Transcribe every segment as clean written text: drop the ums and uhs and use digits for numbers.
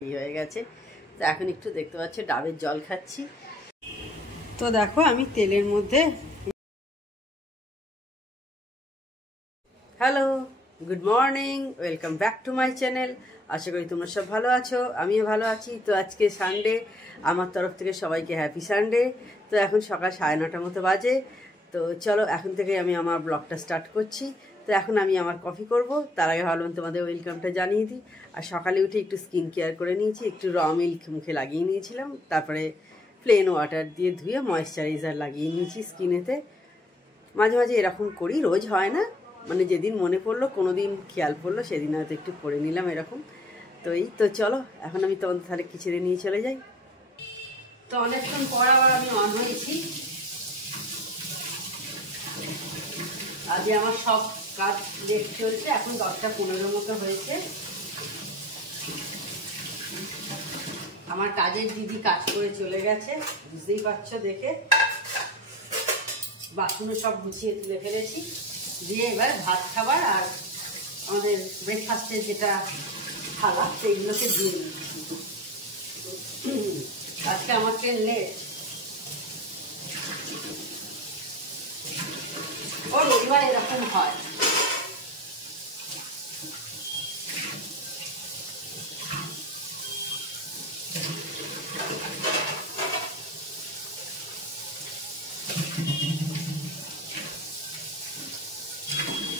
হয়ে গেছে। তো এখন একটু দেখতে পাচ্ছ ডাবের জল খাচ্ছি। তো দেখো আমি তেলের মধ্যে, hello, good morning, welcome back to my channel. আশা করি তোমরা সব ভালো আছো, আমিও ভালো আছি। তো আজকে সানডে, আমার তরফ থেকে সবাইকে হ্যাপি সানডে। তো এখন সকাল 9:30 মতো বাজে। তো চলো এখন থেকে আমি আমার ব্লগটা স্টার্ট করছি। তো এখন আমি আমার কফি করব, তার আগে ভাবলাম তোমাদের ওয়েলকামটা জানিয়ে দিই। আর সকালে উঠে একটু স্কিন কেয়ার করে নিয়েছি, একটু র মিল্ক মুখে লাগিয়ে নিয়েছিলাম, তারপরে প্লেন ওয়াটার দিয়ে ধুয়ে ময়েশ্চারাইজার লাগিয়ে নিয়েছি স্কিনেতে। মাঝে মাঝে এরকম করি, রোজ হয় না, মানে যেদিন মনে পড়লো, কোনো দিন খেয়াল পড়লো, সেদিন হয়তো একটু করে নিলাম এরকম। তো এই তো চলো এখন আমি তোমাদের তাহলে কিচেনে নিয়ে চলে যাই। তো অনেকক্ষণ পর আবার আমি অন হয়েছি। আজকে আমার সব কাজ লেট চলছে, এখন 10:15 মতো হয়েছে। আমার কাজের দিদি কাজ করে চলে গেছে, বুঝতেই পারছো দেখে। বাথরুমে সব গুছিয়ে তুলে ফেলেছি, দিয়ে এবার ভাত খাবার আর আমাদের ব্রেকফাস্টের যেটা থালা সেইগুলোকে দিয়ে দিচ্ছি। আজকে আমার ট্রেন লেট, ও রবিবার এরকম হয়।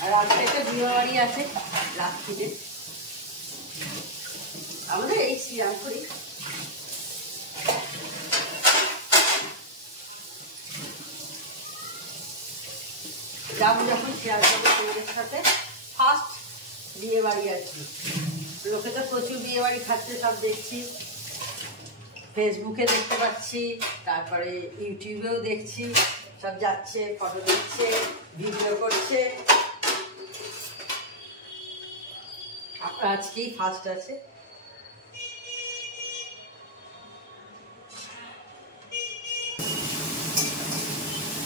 আর আজকে একটা বিয়ে বাড়ি আছে রাত্রিতে, আমাদের এই শ্রীরামপুরে। যাবো যখন শেয়ার করবো তোমাদের সাথে। ফার্স্ট বিয়ে বাড়ি আর কি, লোকে তো প্রচুর বিয়ে বাড়ি খাচ্ছে, সব দেখছি, ফেসবুকে দেখতে পাচ্ছি, তারপরে ইউটিউবেও দেখছি, সব যাচ্ছে, ফটো দিচ্ছে, ভিডিও করছে। আপনার আজকেই ফার্স্ট আছে।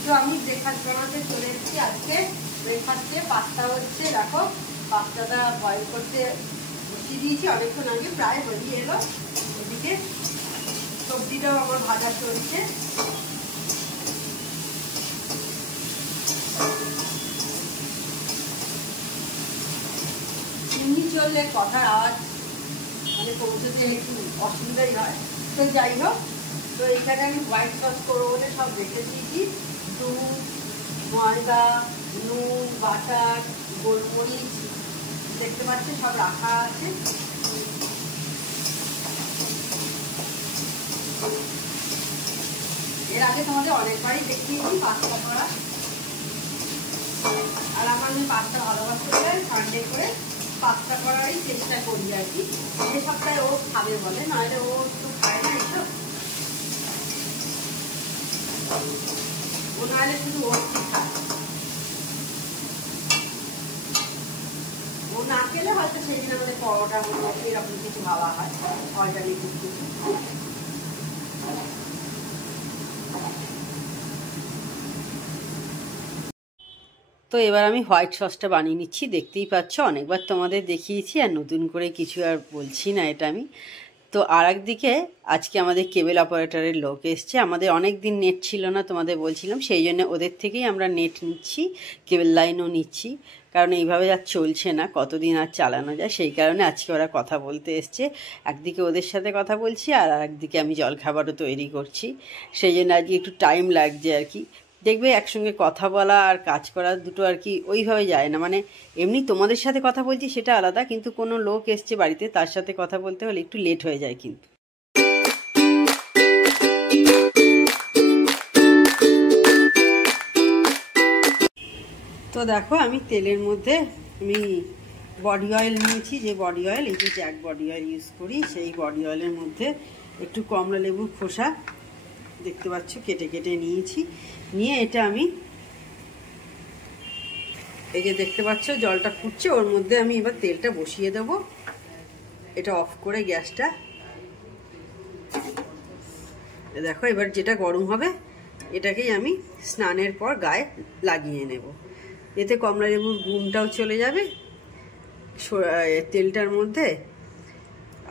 তো আমি ব্রেকফাস্ট বানাতে চলে এসেছি। আজকে ব্রেকফাস্টে পাস্তা হচ্ছে, দেখো পাস্তাটা বয়েল করতে বসিয়ে দিয়েছি অনেকক্ষণ আগে, প্রায় হয়ে এলো। ওদিকে সবজিটাও আমার ভাজা চলছে। চিমনি চললে কথার আওয়াজ মানে পৌঁছতে একটু অসুবিধাই হয়। তো যাই হোক, তো এখানে আমি হোয়াইট সস করবো বলে সব রেখে দিয়েছি। দুধ, ময়দা, নুন, বাটার, গোলমরিচ দেখতে পাচ্ছি সব রাখা আছে। এর আগে তোমাদের অনেকবারই দেখিয়েছি পাস্তা করা। আর আমার আমি পাস্তা ভালোবাসতে গেলে সানডে করে পাস্তা করারই চেষ্টা করি আর কি। যে সপ্তাহে ও খাবে বলে, নাহলে ও একটু খায় না এসব। ও নাহলে শুধু ওর খায়, ও না খেলে হয়তো সেদিন আমাদের পরোটা মতো এরকম কিছু ভাবা হয়, অল্টারনেটিভ কিছু। তো এবার আমি হোয়াইট সসটা বানিয়ে নিচ্ছি, দেখতেই পাচ্ছ অনেকবার তোমাদের দেখিয়েছি, আর নতুন করে কিছু আর বলছি না এটা আমি। তো আর একদিকে আজকে আমাদের কেবল অপারেটরের লোক এসছে। আমাদের অনেক দিন নেট ছিল না, তোমাদের বলছিলাম, সেই জন্য ওদের থেকেই আমরা নেট নিচ্ছি, কেবল লাইনও নিচ্ছি, কারণ এইভাবে আর চলছে না, কতদিন আর চালানো যায়, সেই কারণে আজকে ওরা কথা বলতে এসছে। একদিকে ওদের সাথে কথা বলছি, আর একদিকে আমি জলখাবারও তৈরি করছি, সেই জন্য আজকে একটু টাইম লাগছে আর কি। দেখবে একসঙ্গে কথা বলা আর কাজ করা দুটো আর কি ওইভাবে যায় না, মানে এমনি তোমাদের সাথে কথা বলছি সেটা আলাদা, কিন্তু কোনো লোক এসছে বাড়িতে, তার সাথে কথা বলতে হলে একটু লেট হয়ে যায় কিন্তু। তো দেখো আমি তেলের মধ্যে আমি বডি অয়েল নিয়েছি, যে বডি অয়েল, এই যে জ্যাক বডি অয়েল ইউজ করি, সেই বডি অয়েলের মধ্যে একটু কমলা লেবুর খোসা দেখতে পাচ্ছ কেটে কেটে নিয়েছি। নিয়ে এটা আমি এই যে দেখতে পাচ্ছ জলটা ফুটছে, ওর মধ্যে আমি এবার তেলটা বসিয়ে দেব। এটা অফ করে গ্যাসটা, দেখো এবার যেটা গরম হবে এটাকেই আমি স্নানের পর গায়ে লাগিয়ে নেব। এতে কমলা লেবুর গুণটাও চলে যাবে তেলটার মধ্যে,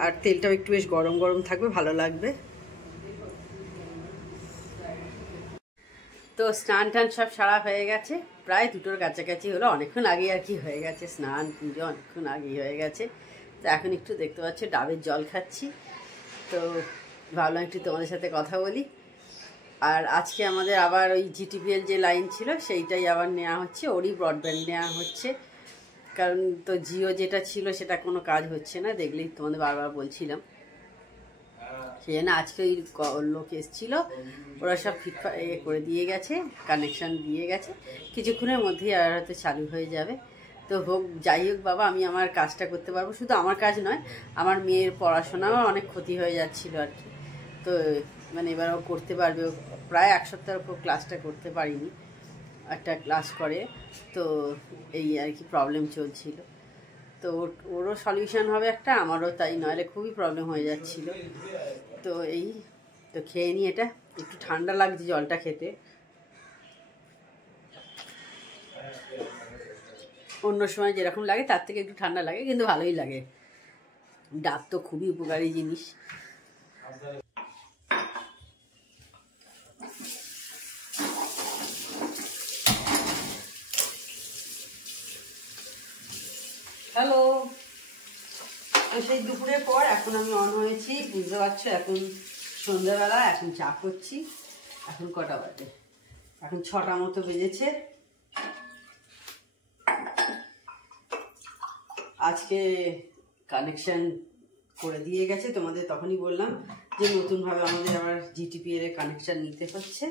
আর তেলটাও একটু বেশ গরম গরম থাকবে, ভালো লাগবে। তো স্নান টান সব সারা হয়ে গেছে, প্রায় 2টোর কাছাকাছি হলো, অনেকক্ষণ আগে আর কি হয়ে গেছে, স্নান পুজো অনেকক্ষণ আগেই হয়ে গেছে। তো এখন একটু দেখতে পাচ্ছ ডাবের জল খাচ্ছি। তো ভাবলাম একটু তোমাদের সাথে কথা বলি। আর আজকে আমাদের আবার ওই জিটিপিএল যে লাইন ছিল সেইটাই আবার নেওয়া হচ্ছে, ওরই ব্রডব্যান্ড নেওয়া হচ্ছে। কারণ তো জিও যেটা ছিল সেটা কোনো কাজ হচ্ছে না, দেখলেই তোমাদের বারবার বলছিলাম। সেই জন্য আজকে ওই লোক এসেছিলো, ওরা সব ফিট করে দিয়ে গেছে, কানেকশান দিয়ে গেছে, কিছুক্ষণের মধ্যেই আর হয়তো চালু হয়ে যাবে। তো হোক, যাই হোক বাবা, আমি আমার কাজটা করতে পারবো। শুধু আমার কাজ নয়, আমার মেয়ের পড়াশোনাও অনেক ক্ষতি হয়ে যাচ্ছিলো আর কি। তো মানে এবার ও করতে পারবে, প্রায় 1 সপ্তাহের উপর ক্লাসটা করতে পারিনি, একটা ক্লাস করে। তো এই আর কি প্রবলেম চলছিল। তো ওরও সলিউশন হবে একটা, আমারও তাই, নইলে খুবই প্রবলেম হয়ে যাচ্ছিল। তো এই তো খেয়ে নিই, এটা একটু ঠান্ডা লাগছে জলটা খেতে। অন্য সময় যেরকম লাগে তার থেকে একটু ঠান্ডা লাগে, কিন্তু ভালোই লাগে। ডাব তো খুবই উপকারী জিনিস। হ্যালো, সেই দুপুরের পর এখন আমি অন হয়েছি, বুঝতে পারছো। এখন সন্ধ্যাবেলা, এখন চা করছি। এখন কটা বাজে? এখন 6টা মতো বেজেছে। আজকে কানেকশান করে দিয়ে গেছে, তোমাদের তখনই বললাম যে নতুনভাবে আমাদের আবার জিটিপিএল এর কানেকশান নিতে হচ্ছে।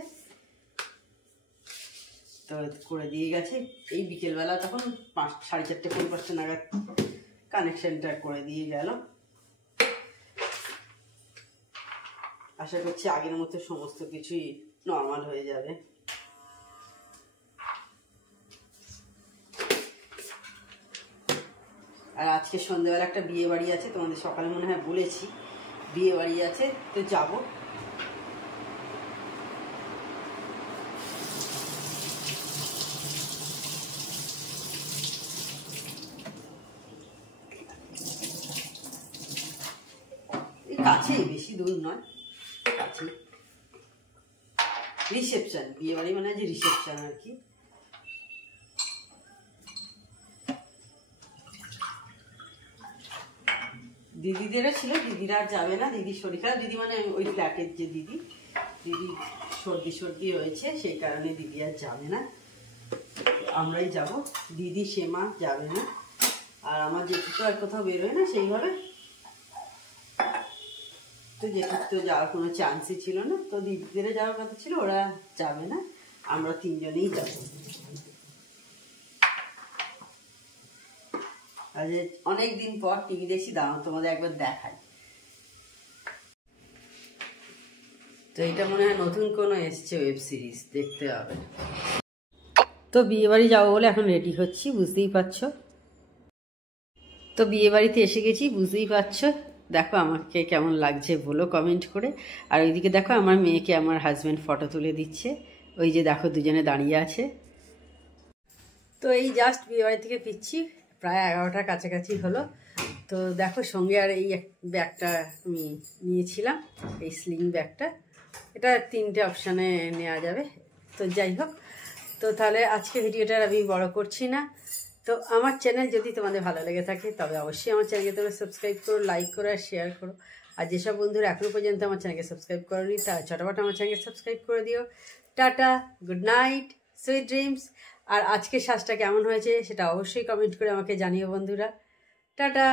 তো করে দিয়ে গেছে এই বিকেলবেলা, তখন 4:30 পৌনে 5টা নাগাদ কানেকশানটা করে দিয়ে গেল। আশা করছি আগের মতো সমস্ত কিছুই নর্মাল হয়ে যাবে। আর আজকে সন্ধ্যাবেলা একটা বিয়ে বাড়ি আছে, তোমাদের সকালে মনে হয় বলেছি, বিয়ে বাড়ি আছে, তো যাবো। কাছেই, বেশি দূর নয়, কাছেই। রিসেপশন, বিয়ে বাড়ি মানে যে রিসেপশন আর কি। দিদিদেরও ছিল, দিদিরা আর যাবে না, দিদির শরীর খারাপ। দিদি মানে ওই ফ্ল্যাটের যে দিদি সর্দি হয়েছে, সেই কারণে দিদি আর যাবে না, আমরাই যাব। দিদি সেমা যাবে না, আর আমার যেটুকু তো আর কোথাও বেরোয় না সেইভাবে। তো যেটুকু তো যাওয়ার কোনো চান্সই ছিল না, তো দিদিদেরও যাওয়ার কথা ছিল, ওরা যাবে না, আমরা 3জনেই যাব। আর যে অনেকদিন পর টিভি দেখছি, দাঁড়াও তোমাদের একবার দেখাই। তো এটা মনে হয় নতুন কোনো এসছে ওয়েব সিরিজ, দেখতে হবে। তো বিয়ে বাড়ি যাবো বলে এখন রেডি হচ্ছি, বুঝতেই পারছো। তো বিয়ে বাড়িতে এসে গেছি, বুঝতেই পারছো। দেখো আমাকে কেমন লাগছে বলো কমেন্ট করে। আর ওইদিকে দেখো আমার মেয়েকে আমার হাজব্যান্ড ফটো তুলে দিচ্ছে, ওই যে দেখো দুজনে দাঁড়িয়ে আছে। তো এই জাস্ট বিয়ে বাড়ি থেকে ফিরছি, প্রায় 11টার কাছাকাছি হলো। তো দেখো সঙ্গে আর এই ব্যাগটা আমি নিয়েছিলাম, এই স্লিং ব্যাগটা, এটা 3টে অপশানে নেওয়া যাবে। তো যাই হোক, তো তাহলে আজকে ভিডিওটা আমি বড় করছি না। তো আমার চ্যানেল যদি তোমাদের ভালো লেগে থাকে তবে অবশ্যই আমার চ্যানেলকে তোমরা সাবস্ক্রাইব করো, লাইক করো আর শেয়ার করো। আর যেসব বন্ধুরা এখনও পর্যন্ত আমার চ্যানেলকে সাবস্ক্রাইব করোনি তারা চটাপট আমার চ্যানেলকে সাবস্ক্রাইব করে দিও। Tata, good night, sweet dreams. আর আজকের সাজটা কেমন হয়েছে সেটা অবশ্যই কমেন্ট করে আমাকে জানিও বন্ধুরা। টাটা।